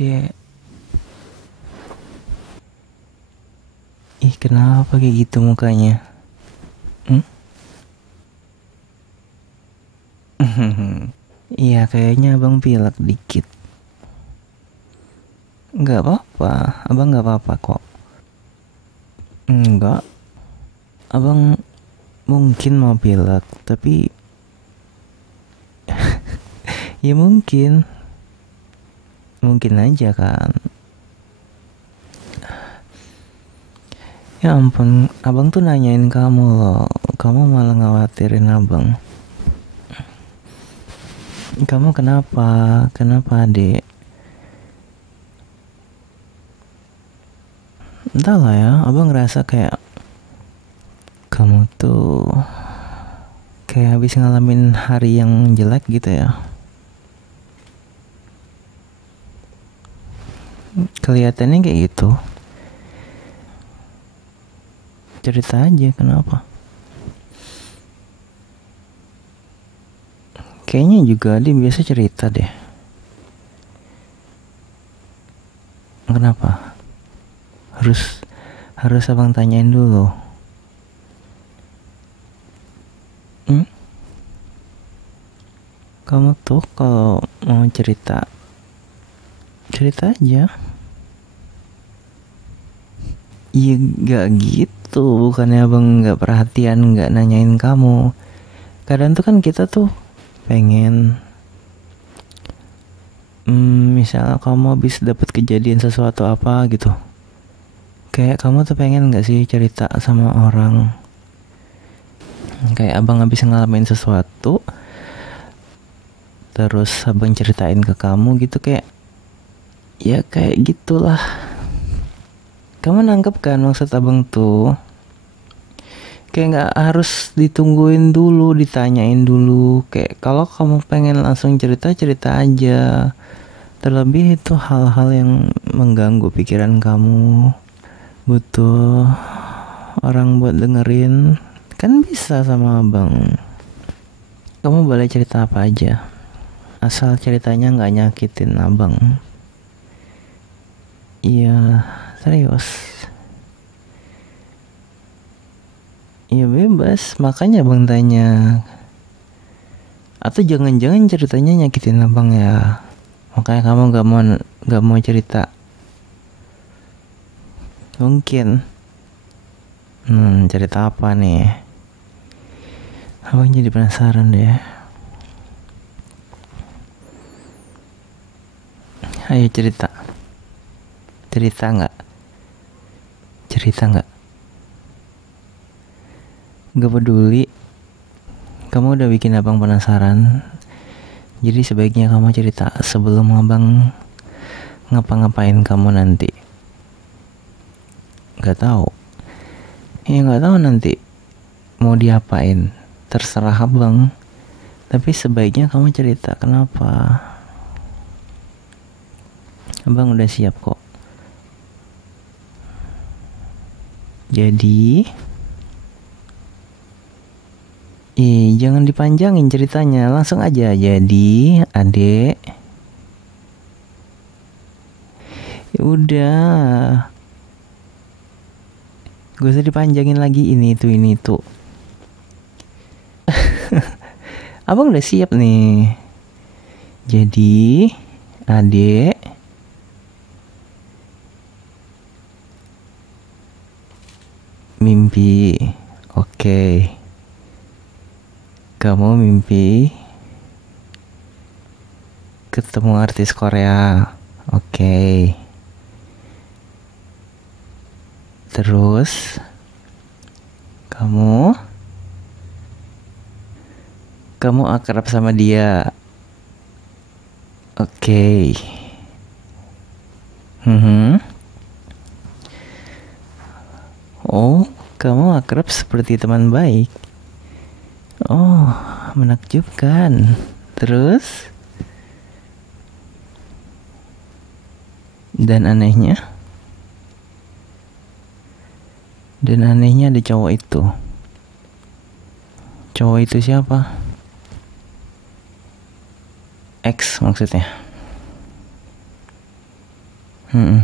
Dia, ih kenapa kayak gitu mukanya? Hmm? Iya kayaknya abang pilek dikit. Nggak apa-apa, abang nggak apa-apa kok. Enggak, abang mungkin mau pilek, tapi ya mungkin aja kan. Ya ampun, abang tuh nanyain kamu loh, kamu malah ngawatirin abang. Kamu kenapa adik? Entahlah ya, abang ngerasa kayak kamu tuh kayak habis ngalamin hari yang jelek gitu ya. Kelihatannya kayak gitu. Cerita aja kenapa. Kayaknya juga dia biasa cerita deh. Kenapa? Harus abang tanyain dulu. Kamu tuh kalau mau cerita aja. Iya gak gitu, bukannya abang gak perhatian, gak nanyain kamu. Kadang tuh kan kita tuh pengen, misalnya kamu habis dapet kejadian sesuatu apa gitu, kayak kamu tuh pengen gak sih cerita sama orang. Kayak abang habis ngalamin sesuatu, terus abang ceritain ke kamu gitu, kayak ya kayak gitulah. Kamu nangkep kan maksud abang tuh? Kayak gak harus ditungguin dulu, ditanyain dulu. Kayak kalau kamu pengen langsung cerita aja. Terlebih itu hal-hal yang mengganggu pikiran kamu, butuh orang buat dengerin, kan bisa sama abang. Kamu boleh cerita apa aja, asal ceritanya gak nyakitin abang. Iya, serius. Iya bebas, makanya abang tanya. Atau jangan-jangan ceritanya nyakitin abang ya, makanya kamu gak mau cerita. Mungkin. Cerita apa nih? Abang jadi penasaran deh. Ayo cerita nggak? Gak peduli. Kamu udah bikin abang penasaran. Jadi sebaiknya kamu cerita sebelum abang ngapa-ngapain kamu nanti. Gak tahu nanti mau diapain. Terserah abang. Tapi sebaiknya kamu cerita kenapa. Abang udah siap kok. Jadi jangan dipanjangin ceritanya, langsung aja. Jadi adek, ya udah, gak usah dipanjangin lagi ini tuh. Abang udah siap nih. Jadi adek, mimpi. Oke. Kamu mimpi ketemu artis Korea. Oke. Terus kamu akrab sama dia. Oke. Oh, kamu akrab seperti teman baik. Oh, menakjubkan. Terus? Dan anehnya ada cowok itu. Cowok itu siapa? X maksudnya. Hmm.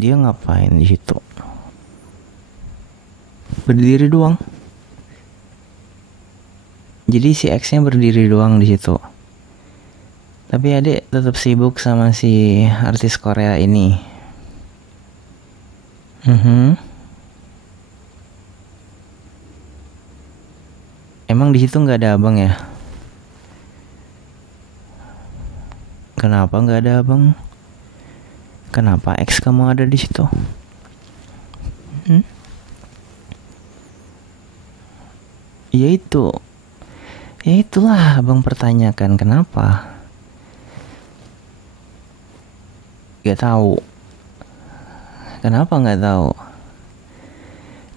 Dia ngapain di situ? Berdiri doang. Jadi si X-nya berdiri doang di situ. Tapi adik tetap sibuk sama si artis Korea ini. Emang di situ nggak ada abang ya? Kenapa nggak ada abang? Kenapa X kamu ada di situ? Ya itulah abang pertanyakan, kenapa? Gak tahu. Kenapa nggak tahu?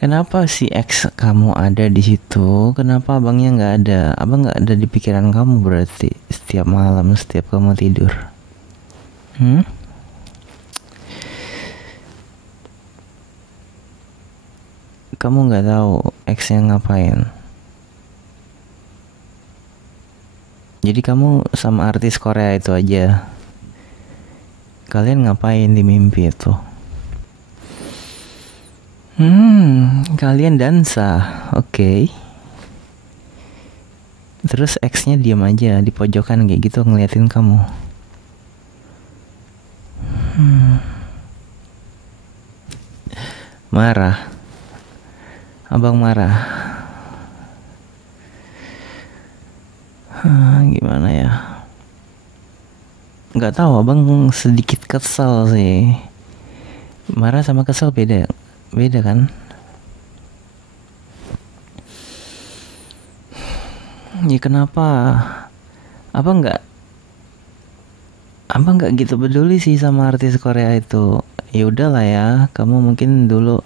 Kenapa si X kamu ada di situ? Kenapa abangnya nggak ada? Abang nggak ada di pikiran kamu berarti setiap malam, setiap kamu tidur. Kamu nggak tahu X-nya ngapain? Jadi kamu sama artis Korea itu aja. Kalian ngapain di mimpi itu? Kalian dansa, oke. Terus X-nya diam aja di pojokan kayak gitu ngeliatin kamu. Marah. Abang marah. Gimana ya? Nggak tahu, abang sedikit kesel sih. Marah sama kesel beda kan? Ya kenapa? Abang nggak gitu peduli sih sama artis Korea itu. Ya udahlah ya, kamu mungkin dulu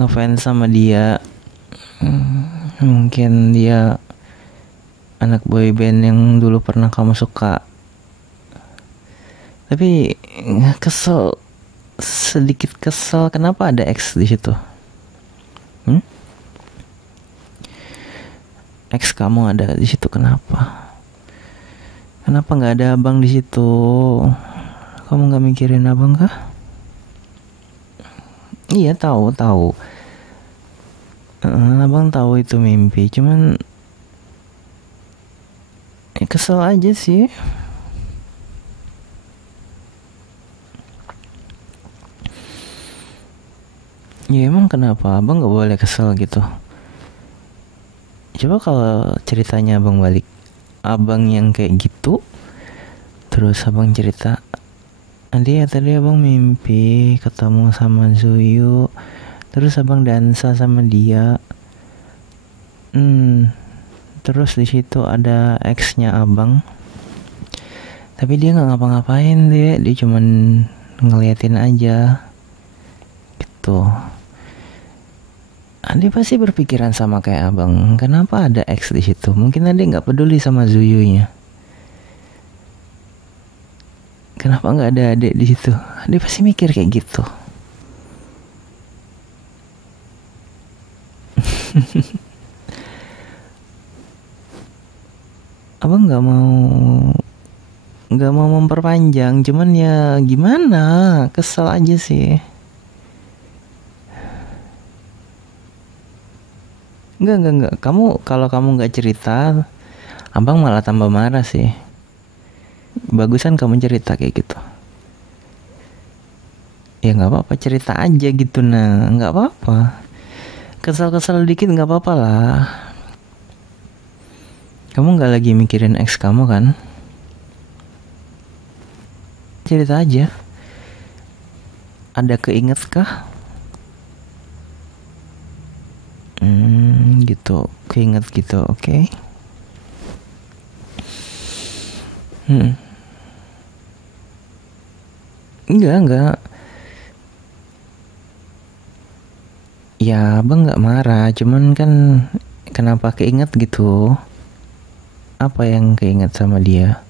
ngefans sama dia. Mungkin dia anak boyband yang dulu pernah kamu suka. Tapi sedikit kesel kenapa ada X di situ? X kamu ada di situ kenapa? Kenapa nggak ada abang di situ? Kamu nggak mikirin abang kah? Iya tahu. Abang tahu itu mimpi, cuman kesel aja sih. Ya emang kenapa abang nggak boleh kesel gitu? Coba kalau ceritanya abang balik, abang yang kayak gitu, terus abang cerita, tadi abang mimpi ketemu sama Zuyu, terus abang dansa sama dia. Terus di situ ada X-nya abang. Tapi dia nggak ngapa-ngapain, dia cuman ngeliatin aja. Gitu. Ade pasti berpikiran sama kayak abang. Kenapa ada X di situ? Mungkin Ade nggak peduli sama Zuyunya. Kenapa nggak ada adek di situ? Ade pasti mikir kayak gitu. Abang nggak mau memperpanjang, cuman ya gimana, kesel aja sih. Enggak. Kalau kamu nggak cerita, abang malah tambah marah sih. Bagusan kamu cerita kayak gitu. Ya nggak apa-apa, cerita aja gitu, nah nggak apa-apa. Kesel dikit nggak apa-apa lah. Kamu nggak lagi mikirin ex kamu kan? Cerita aja. Ada keinget kah? Gitu, keinget gitu, oke? Enggak. Ya abang nggak marah, cuman kan kenapa keinget gitu? Apa yang keinget sama dia?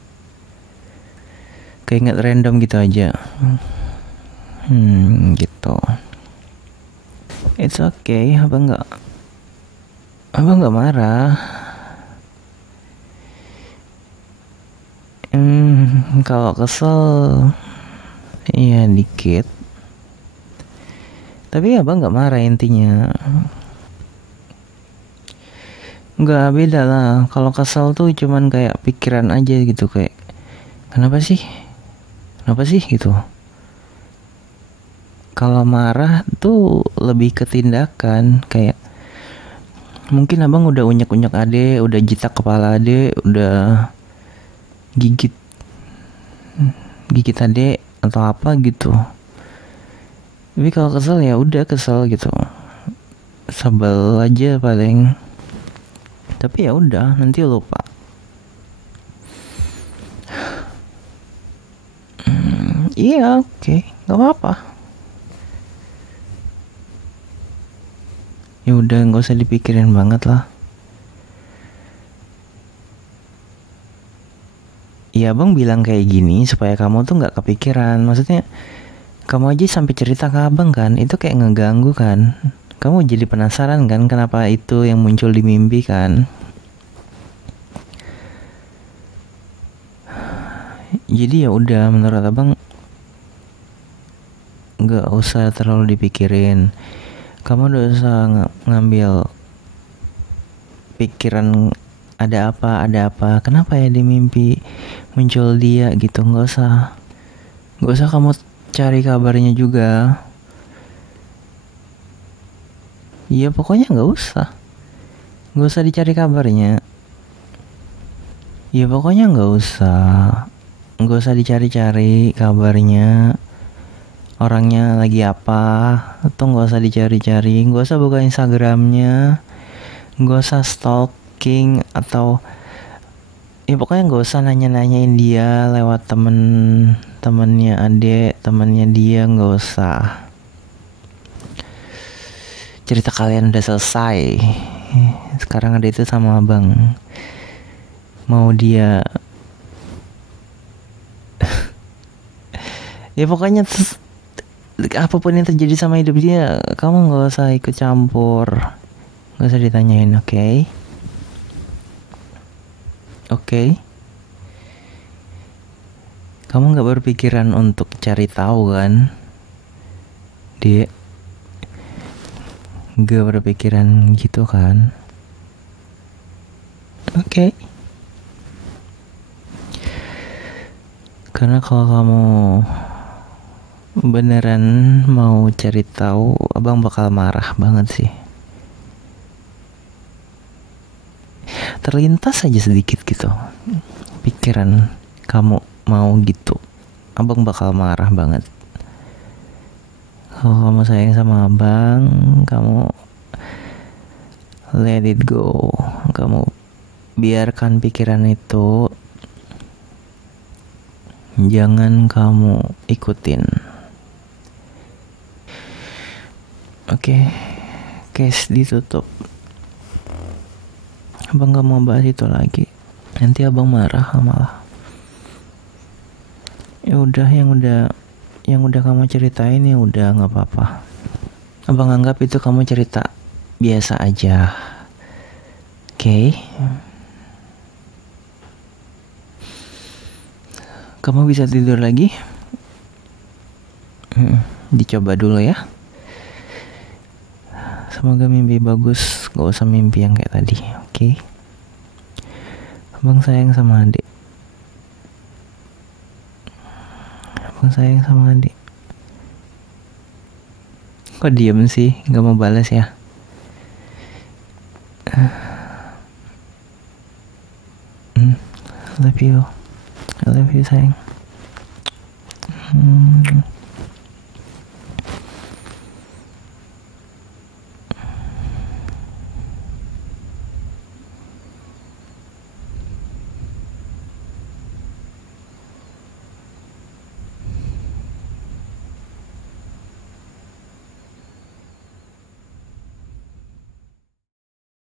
Keinget random gitu aja. Gitu. It's okay, abang Abang nggak marah. Kalau kesel, iya dikit. Tapi abang nggak marah intinya. Nggak, beda lah. Kalau kesel tuh cuman kayak pikiran aja gitu, kayak kenapa sih? Kenapa sih gitu. Kalau marah tuh lebih ke tindakan, kayak mungkin abang udah unyak-unyak ade, udah jitak kepala ade, udah gigit gigit ade atau apa gitu. Tapi kalau kesel ya udah kesel gitu, sebel aja paling. Tapi ya udah, nanti lupa. Iya, oke, nggak apa-apa. Ya udah, nggak usah dipikirin banget lah. Iya, abang bilang kayak gini supaya kamu tuh nggak kepikiran. Maksudnya kamu aja sampai cerita ke abang kan, itu kayak ngeganggu kan. Kamu jadi penasaran kan kenapa itu yang muncul di mimpi kan. Jadi ya udah, menurut abang nggak usah terlalu dipikirin. Kamu udah usah ngambil pikiran ada apa, kenapa ya di mimpi muncul dia gitu. Nggak usah kamu cari kabarnya juga. Iya pokoknya nggak usah dicari kabarnya. Iya pokoknya nggak usah dicari-cari kabarnya, orangnya lagi apa, atau nggak usah dicari-cari, nggak usah buka Instagramnya, nggak usah stalking, atau ya pokoknya nggak usah nanya-nanyain dia lewat temennya adek, temennya dia. Nggak usah. Cerita kalian udah selesai, sekarang ada itu sama abang, mau dia ya pokoknya apapun yang terjadi sama hidup dia, kamu nggak usah ikut campur, nggak usah ditanyain. Oke. Kamu nggak berpikiran untuk cari tahu kan, dia nggak berpikiran gitu kan. Oke. Karena kalau kamu beneran mau cari tahu, abang bakal marah banget sih. Terlintas aja sedikit gitu pikiran kamu mau gitu, abang bakal marah banget. Kalau kamu sayang sama abang, kamu let it go. Kamu biarkan pikiran itu, jangan kamu ikutin. Oke, case ditutup. Abang gak mau bahas itu lagi, nanti abang marah malah. Ya udah, yang udah kamu ceritain ya udah, nggak apa-apa. Abang anggap itu kamu cerita biasa aja. Oke. Kamu bisa tidur lagi? Dicoba dulu ya. Semoga mimpi bagus, gak usah mimpi yang kayak tadi. Oke. Abang sayang sama adik. Abang sayang sama adik. Kok diem sih, gak mau balas ya? I love you sayang.